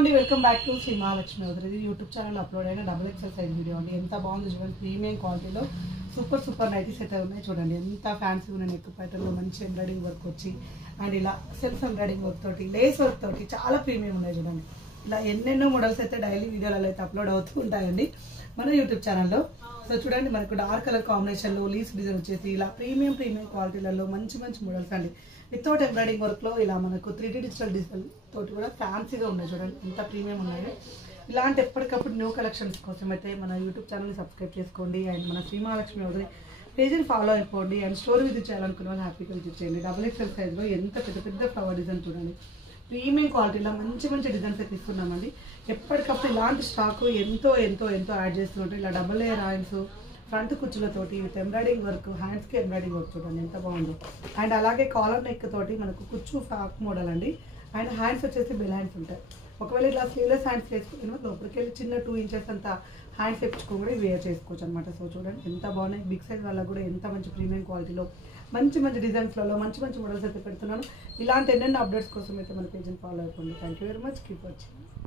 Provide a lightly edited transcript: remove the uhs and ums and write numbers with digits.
అండి welcome back to Shri Mahalakshmi వదిలి YouTube channel upload అయిన డబుల్ ఎక్సెల్ సైజ్ వీడియో అండి. ఎంత బాగుంది చూడండి, ప్రీమియం క్వాలిటీలో సూపర్ నైటీస్ అయితే ఉన్నాయి చూడండి. ఎంత ఫ్యాన్సీ ఉన్న నెక్ ప్యాటర్న్లో మంచి ఎంబ్రాయిడింగ్ వర్క్ వచ్చి అండ్ ఇలా సెల్ఫ్ ఎంబ్రాయిడింగ్ వర్క్ తోటి లేస్ వర్క్ తోటి చాలా ప్రీమియం ఉన్నాయి చూడండి. ఇలా ఎన్నెన్నో మోడల్స్ అయితే డైలీ వీడియోలలో అయితే అప్లోడ్ అవుతూ ఉంటాయండి మన యూట్యూబ్ ఛానల్లో. సో చూడండి, మనకు డార్క్ కలర్ కాంబినేషన్లో లీస్ డిజైన్ వచ్చేసి ఇలా ప్రీమియం క్వాలిటీలలో మంచి మోడల్స్ అండి. వితౌట్ ఎంబ్రాయిడింగ్ వర్క్లో ఇలా మనకు 3D డిజిటల్ డిజైన్ తోటి కూడా ఫ్యాన్సీగా ఉన్నాయి చూడండి, ఎంత ప్రీమియం ఉన్నాయి. ఇలాంటి ఎప్పటికప్పుడు న్యూ కలెక్షన్స్ కోసం అయితే మన యూట్యూబ్ ఛానల్ని సబ్స్క్రైబ్ చేసుకోండి అండ్ మన శ్రీ మహాలక్ష్మి వదిలి పేజీని ఫాలో అయిపోండి. అండ్ స్టోర్ విజిట్ చేయాలనుకున్న వాళ్ళు హ్యాపీగా విజిట్ చేయండి. డబుల్ ఎక్సెల్ సైజ్లో ఎంత పెద్ద ఫ్లవర్ డిజైన్ చూడండి, ప్రీమియం క్వాలిటీలో మంచి డిజైన్స్ అయితే ఇస్తున్నామండి. ఎప్పటికప్పుడు ఇలాంటి స్టాక్ ఎంతో యాడ్ చేస్తుంటే ఇలా డబుల్ లేయర్ ఆయిల్స్ ఫ్రంట్ కుచ్చులతోటి విత్ ఎంబ్రాయిడింగ్ వర్క్, హ్యాండ్స్కి ఎంబ్రాయిడింగ్ వర్క్ చూడండి ఎంత బాగుంది. అండ్ అలాగే కాలర్ నెక్ తోటి మనకు కుచ్చు ఫ్రాక్ మోడల్ అండి. అండ్ హ్యాండ్స్ వచ్చేసి బెల్ హ్యాండ్స్ ఉంటాయి. ఒకవేళ ఇలా స్లీవ్లెస్ హ్యాండ్స్ వేసుకుని లోపలికి వెళ్ళి చిన్న 2 ఇంచెస్ అంత హ్యాండ్స్ వేసుకొని కూడా వేర్ చేసుకోవచ్చు అనమాట. సో చూడండి ఎంత బాగున్నాయి. బిగ్ సైజ్ వల్ల కూడా ఎంత మంచి ప్రీమియం క్వాలిటీలో మంచి డిజైన్స్లలో మంచి మోడల్స్ అయితే పెడుతున్నాను. ఇలాంటి ఎన్నెన్నో అప్డేట్స్ కోసం అయితే మన పేజీని ఫాలో అయిపోండి. Thank you very much. Keep watching.